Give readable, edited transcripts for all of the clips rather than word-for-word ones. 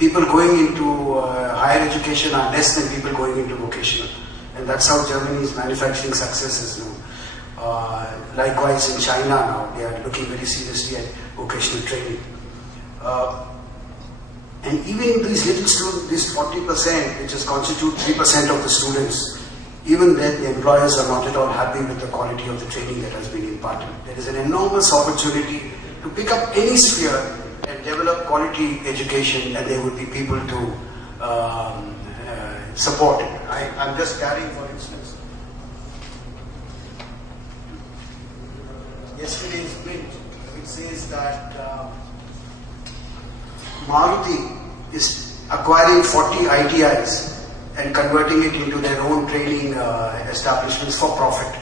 people going into higher education are less than people going into vocational. And that's how Germany's manufacturing success is known. Likewise in China now, they are looking very seriously at vocational training. And even these little students, this 40%, which is constitute 3% of the students, even then the employers are not at all happy with the quality of the training that has been imparted. There is an enormous opportunity to pick up any sphere and develop quality education, and there would be people to support it. I'm just carrying, for instance, yesterday's print, which says that Maruti is acquiring 40 ITIs and converting it into their own training establishments for profit.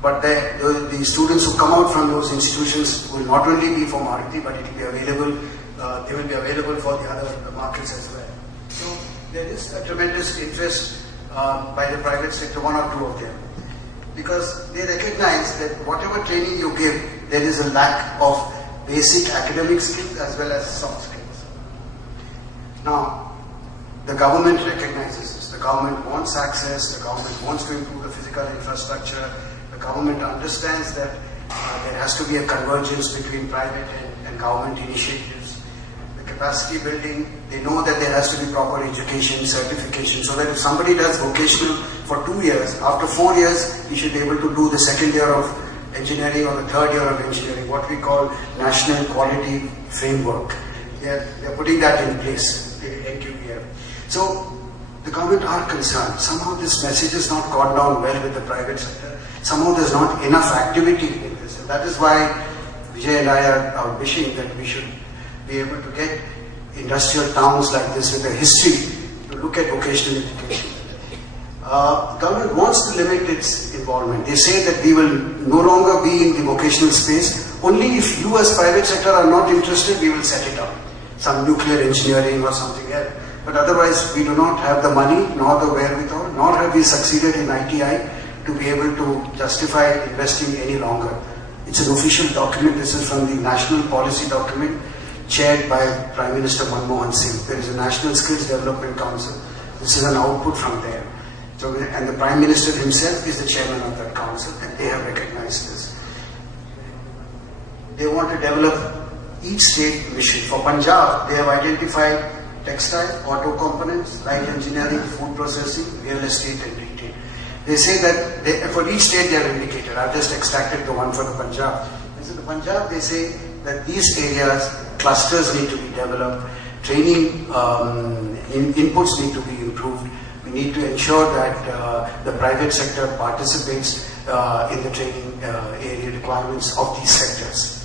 But the students who come out from those institutions will not only be for Maruti, but it will be available. They will be available for the other markets as well. So there is a tremendous interest by the private sector, one or two of them, because they recognize that whatever training you give, there is a lack of basic academic skills as well as soft skills. Now, the government recognizes this. The government wants access. The government wants to improve the physical infrastructure. The government understands that there has to be a convergence between private and government initiatives. The capacity building, they know that there has to be proper education, certification, so that if somebody does vocational for 2 years, after 4 years, he should be able to do the second year of engineering or the third year of engineering, what we call National Quality Framework. They're putting that in place, the NQBF. So the government are concerned. Somehow this message has not gone down well with the private sector. Somehow there's not enough activity in this. And that is why Vijay and I are wishing that we should be able to get industrial towns like this with a history to look at vocational education. Government wants to limit its involvement. They say that we will no longer be in the vocational space. Only if you as private sector are not interested, we will set it up. Some nuclear engineering or something else. But otherwise, we do not have the money, nor the wherewithal, nor have we succeeded in ITI to be able to justify investing any longer. It's an official document. This is from the National Policy Document chaired by Prime Minister Manmohan Singh. There is a National Skills Development Council. This is an output from there. So, and the Prime Minister himself is the chairman of that council, and they have recognized this. They want to develop each state mission. For Punjab, they have identified textile, auto components, light engineering, food processing, real estate and retail. They say that for each state they are indicated. I've just extracted the one for the Punjab. So the Punjab, they say that these areas, clusters need to be developed, training inputs need to be improved. We need to ensure that the private sector participates in the training area requirements of these sectors.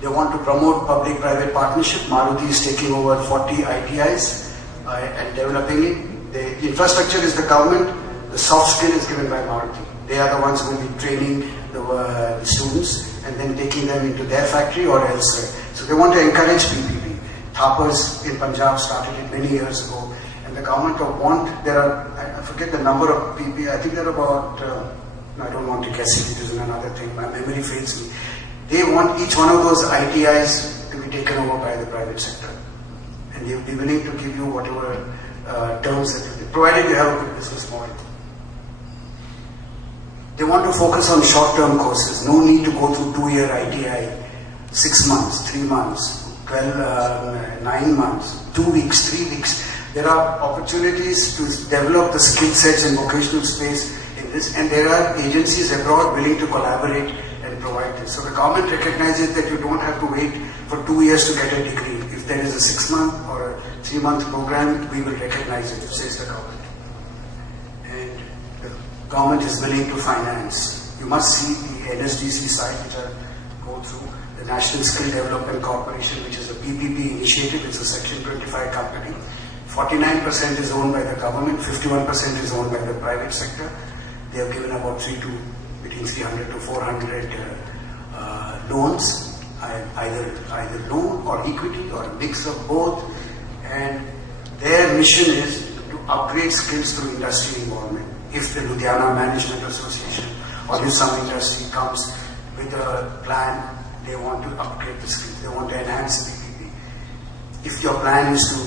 They want to promote public-private partnership. Maruti is taking over 40 ITIs and developing it. The infrastructure is the government. The soft skill is given by Maruti. They are the ones who will be training the students and then taking them into their factory or elsewhere. So they want to encourage PPP. Thapas in Punjab started it many years ago. And the government there are, I forget the number of PP, I think there are about, I don't want to guess it, it is another thing, my memory fails me. They want each one of those ITIs to be taken over by the private sector. And they will be willing to give you whatever terms that they, provided you have a good business model. They want to focus on short-term courses. No need to go through 2-year ITI, 6 months, 3 months, 9 months, 2 weeks, 3 weeks. There are opportunities to develop the skill sets in vocational space in this, and there are agencies abroad willing to collaborate and provide this. So the government recognizes that you don't have to wait for 2 years to get a degree. If there is a 6-month or a 3-month program, we will recognize it, says the government. And the government is willing to finance. You must see the NSDC site, which I go through, the National Skill Development Corporation, which is a PPP initiative. It's a Section 25 company. 49% is owned by the government, 51% is owned by the private sector. They have given about between 300 to 400 loans, either loan or equity or a mix of both. And their mission is to upgrade skills through industry involvement. If the Ludhiana Management Association or if some industry comes with a plan, they want to upgrade the skills, they want to enhance the PPP. if your plan is to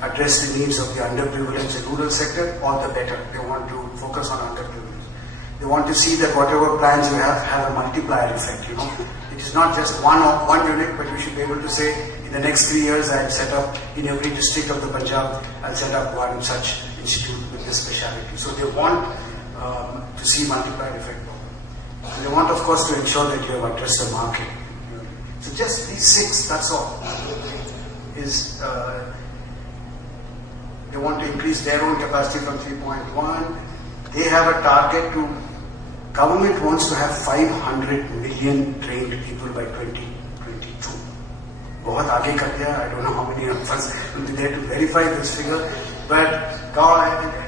address the needs of the underprivileged and rural sector, all the better. They want to focus on underprivileged. They want to see that whatever plans you have a multiplier effect, you know. It is not just one unit, but you should be able to say, in the next 3 years, I'll set up in every district of the Punjab, I'll set up one such institute with this speciality. So they want to see multiplier effect. And they want, of course, to ensure that you have addressed the market. So just these 6, that's all. They want to increase their own capacity from 3.1. They have a target to, government wants to have 500 million trained people by 2022. बहुत आगे कर दिया, I don't know how many of us will be there to verify this figure, but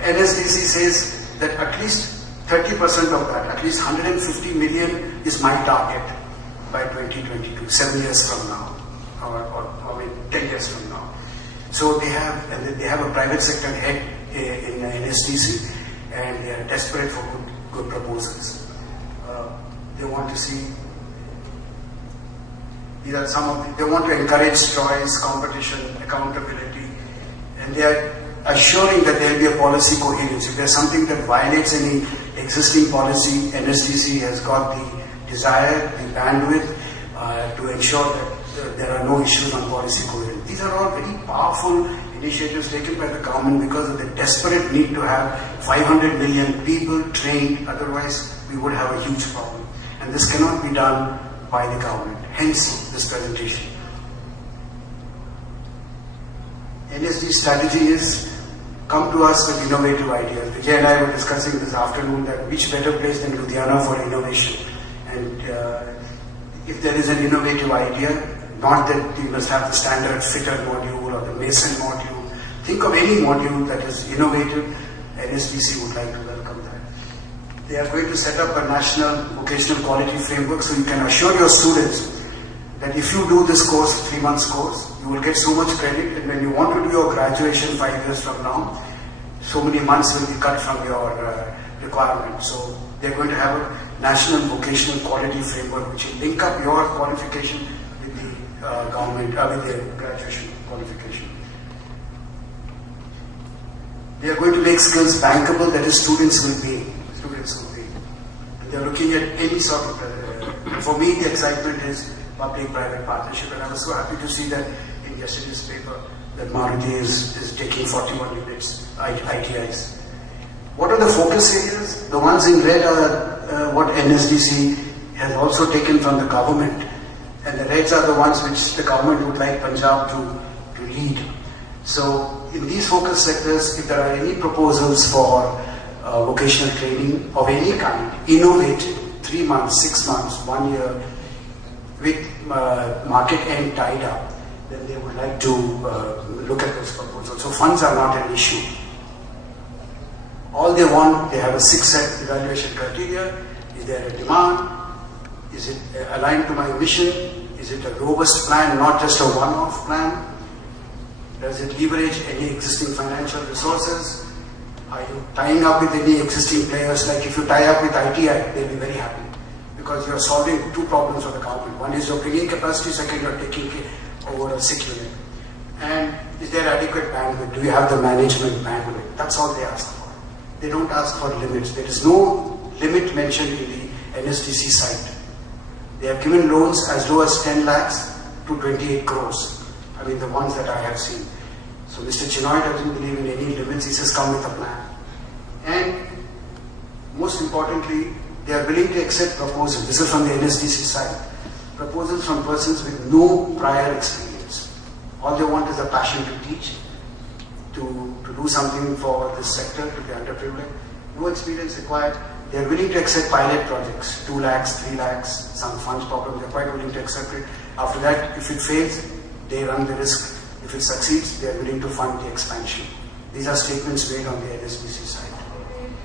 NSDC says that at least 30% of that, at least 150 million is my target by 2022, 7 years from now, or 10 years from now. So they have a private sector head in NSDC, and they are desperate for good proposals. They want to see, they want to encourage choice, competition, accountability, and they are assuring that there will be a policy coherence. If there is something that violates any existing policy, NSDC has got the desire, the bandwidth to ensure that there are no issues on policy coherence. These are all very powerful initiatives taken by the government because of the desperate need to have 500 million people trained, otherwise we would have a huge problem. And this cannot be done by the government, hence this presentation. NSD's strategy is come to us with innovative ideas. Vijay and I were discussing this afternoon that which better place than Ludhiana for innovation. And if there is an innovative idea, not that you must have the standard fitter module or the mason module. Think of any module that is innovative. NSDC would like to welcome that. They are going to set up a national vocational quality framework so you can assure your students that if you do this course, 3 months course, you will get so much credit, and when you want to do your graduation 5 years from now, so many months will be cut from your requirement. So they're going to have a national vocational quality framework which will link up your qualification with the government, with the graduation qualification. They are going to make skills bankable, that is students will pay. And they are looking at any sort of, for me the excitement is public-private partnership, and I was so happy to see that in yesterday's paper that Maruti is taking 41 units, ITIs. What are the focus areas? The ones in red are what NSDC has also taken from the government, and the reds are the ones which the government would like Punjab to lead. So in these focus sectors, if there are any proposals for vocational training of any kind, innovative, 3 months, 6 months, 1 year, with market end tied up, then they would like to look at those proposals. So funds are not an issue. All they want, they have a 6-set evaluation criteria. Is there a demand? Is it aligned to my mission? Is it a robust plan, not just a one-off plan? Does it leverage any existing financial resources? Are you tying up with any existing players? Like if you tie up with ITI, they'll be very happy, because you're solving 2 problems for the government. One is you're bringing capacity, second you're taking over a sick unit. And is there adequate bandwidth? Do you have the management bandwidth? That's all they ask for. They don't ask for limits. There is no limit mentioned in the NSDC site. They have given loans as low as 10 lakhs to 28 crores. I mean the ones that I have seen. So Mr. Chinoy doesn't believe in any limits. He says come with a plan. And most importantly, they are willing to accept proposals. This is from the NSDC side. Proposals from persons with no prior experience. All they want is a passion to teach, to do something for this sector, to be underprivileged. No experience required. They are willing to accept pilot projects, 2 lakhs, 3 lakhs, some funds problem. They are quite willing to accept it. After that, if it fails, they run the risk. If it succeeds, they are willing to fund the expansion. These are statements made on the NSDC side.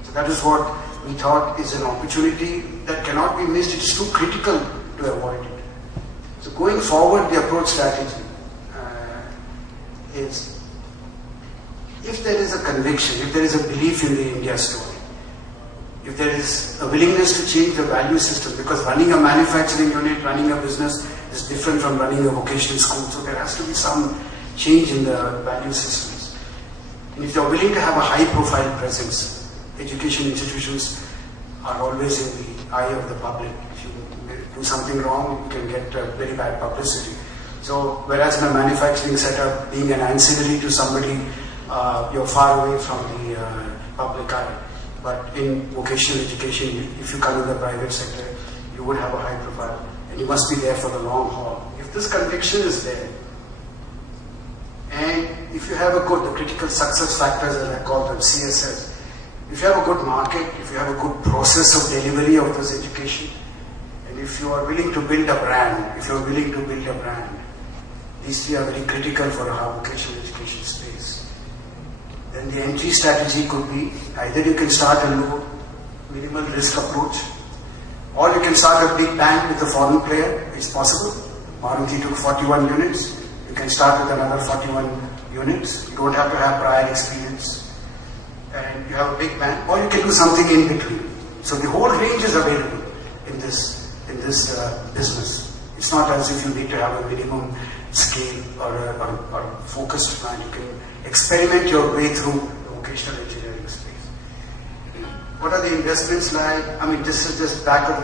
So that is what we thought is an opportunity that cannot be missed. It is too critical to avoid it. So going forward, the approach strategy is, if there is a conviction, if there is a belief in the India story, if there is a willingness to change the value system, because running a manufacturing unit, running a business is different from running a vocational school. So there has to be some change in the value systems. And if you're willing to have a high profile presence, education institutions are always in the eye of the public. If you do something wrong, you can get very bad publicity. So whereas in a manufacturing setup, being an ancillary to somebody, you're far away from the public eye. But in vocational education, if you come in the private sector, you would have a high profile, and you must be there for the long haul. If this conviction is there, and if you have a good, the critical success factors as I call them, CSS, if you have a good market, if you have a good process of delivery of this education, and if you are willing to build a brand, these three are very critical for a vocational education space. Then the entry strategy could be either you can start a low minimal risk approach, or you can start a big bang with a foreign player. It's possible. Maruti took 41 units. You can start with another 41 units. You don't have to have prior experience. And you have a big bang, or you can do something in between. So the whole range is available in this business. It's not as if you need to have a minimum scale or a focused plan. You can experiment your way through the vocational engineering space. What are the investments like? I mean, this is just back of,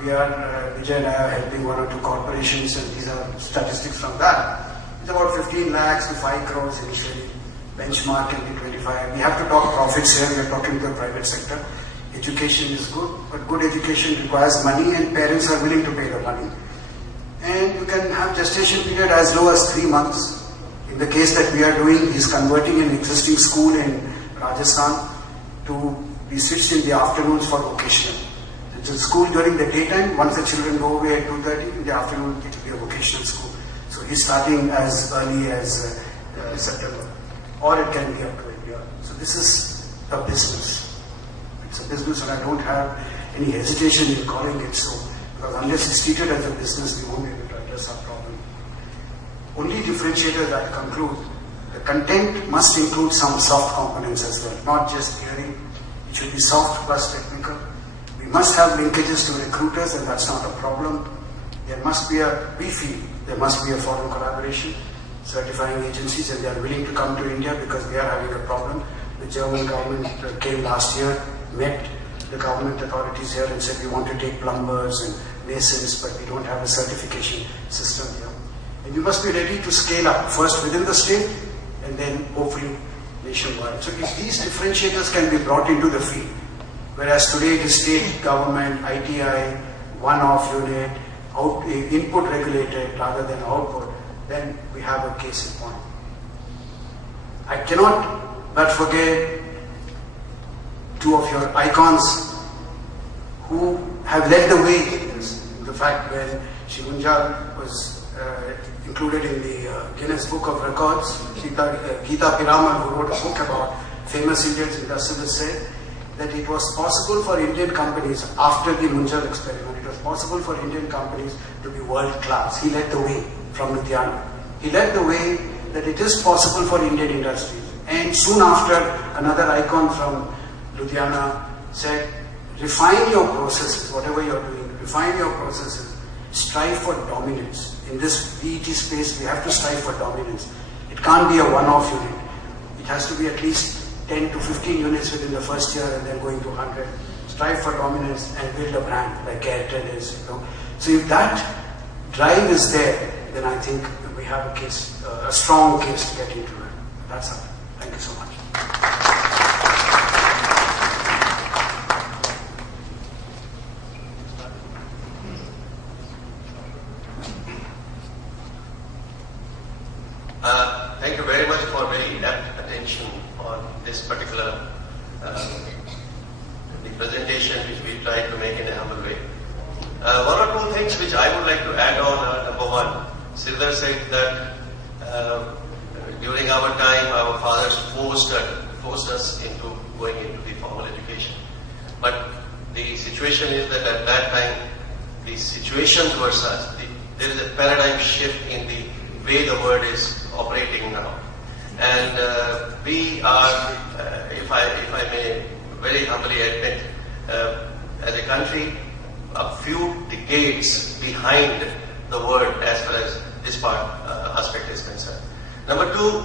we are, Vijay and I are helping one or two corporations, and these are statistics from that. It's about 15 lakhs to 5 crores initially. Benchmark can be 25. We have to talk profits here. We are talking to the private sector. Education is good, but good education requires money, and parents are willing to pay the money. And you can have gestation period as low as 3 months. In the case that we are doing, he's converting an existing school in Rajasthan to be switched in the afternoons for vocational. It's a school during the daytime. Once the children go away at 2:30, in the afternoon it will be a vocational school. So he's starting as early as September. Or it can be up to a year. So this is a business. It's a business, and I don't have any hesitation in calling it so. Because unless it's treated as a business, we won't be able to address our problem. Only differentiator that conclude, the content must include some soft components as well, not just theory. It should be soft plus technical. We must have linkages to recruiters, and that's not a problem. There must be there must be a foreign collaboration, certifying agencies, and they are willing to come to India because we are having a problem. The German government came last year, met the government authorities here and said we want to take plumbers and masons, but we don't have a certification system here. And you must be ready to scale up, first within the state and then hopefully nationwide. So if these differentiators can be brought into the field, whereas today the state government, ITI, one-off unit, input regulated rather than output, then we have a case in point. I cannot but forget two of your icons who have led the way in this. The fact when Shimunjal was included in the Guinness Book of Records, Geeta Piramal, who wrote a book about famous Indians industrialists, said that it was possible for Indian companies, after the Munjal experiment, it was possible for Indian companies to be world class. He led the way from Ludhiana. He led the way that it is possible for Indian industries. And soon after, another icon from Ludhiana said, refine your processes, whatever you're doing, refine your processes, strive for dominance. In this VET space, we have to strive for dominance. It can't be a one-off unit. It has to be at least 10 to 15 units within the first year and then going to 100. Strive for dominance and build a brand like Airtel is. So if that drive is there, then I think we have a case, a strong case to get into it. That's all. Thank you so much. Thank you very much for very depth attention on this particular the presentation which we tried to make in a humble way. One or two things which I would like to add on are, number one, Sridhar said that during our time our fathers forced us into going into the formal education. But the situation is that at that time the situations were such, there is a paradigm shift in the way the world is operating now. And we are, if I may very humbly admit, as a country, a few decades behind the word as far as this part aspect is concerned. Number two,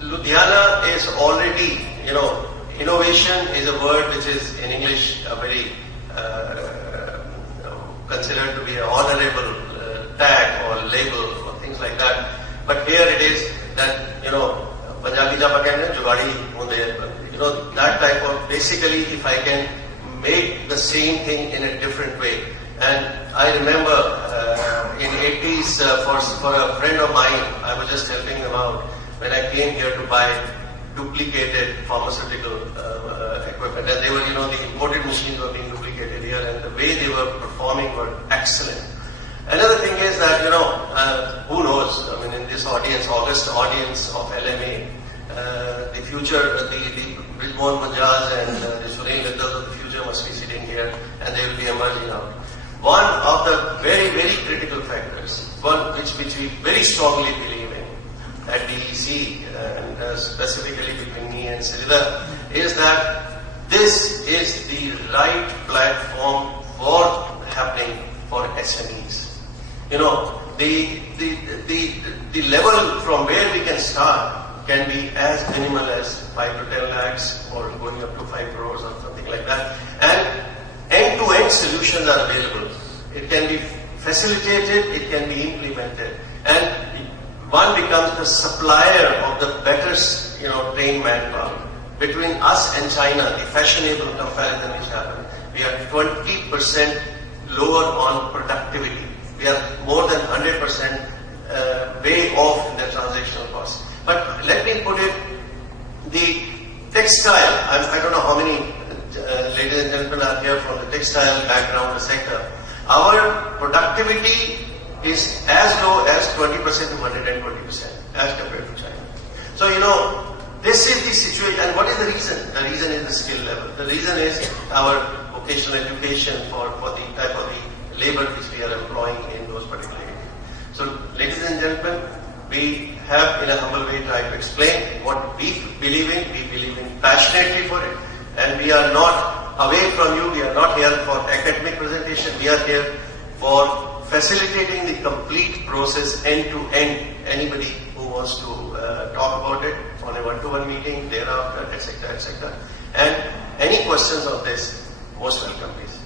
Ludhiana is already, innovation is a word which is in English a very considered to be an honorable tag or label or things like that. But here it is that, Punjabi Japa कहने जुगाड़ी होंगे, that type of, basically if I can make the same thing in a different way. And I remember in 80s for a friend of mine, I was just helping them out when I came here to buy duplicated pharmaceutical equipment, and they were, the imported machines were being duplicated here, and the way they were performing were excellent. Another thing is that, who knows, I mean, in this audience, August audience of LMA, the future, the Bridgmore Manjaz and the Sunil Viddas of the future must be sitting here, and they will be emerging out. One of the very, very critical factors, one which we very strongly believe in at DEC, and specifically between me and Sridhar, is that this is the right platform for happening for SMEs. The level from where we can start can be as minimal as 5 to 10 lakhs or going up to 5 crores or something like that. And end-to-end solutions are available. It can be facilitated, it can be implemented. And one becomes the supplier of the better, trained manpower. Between us and China, the fashionable comparison which happened, we are 20% lower on productivity. We are more than 100% way off in the transactional cost. But let me put it, the textile, I don't know how many ladies and gentlemen are here from the textile background, the sector. Our productivity is as low as 20% to 120% as compared to China. So, this is the situation. And what is the reason? The reason is the skill level. The reason is our vocational education for the type of the labor which we are employing in those particular areas. So, ladies and gentlemen, we have in a humble way tried to explain what we believe in. We believe in passionately for it. And we are not away from you. We are not here for academic presentation. We are here for facilitating the complete process end to end. Anybody who wants to talk about it on a one-to-one meeting, thereafter, etc., etc. And any questions of this, most welcome, please.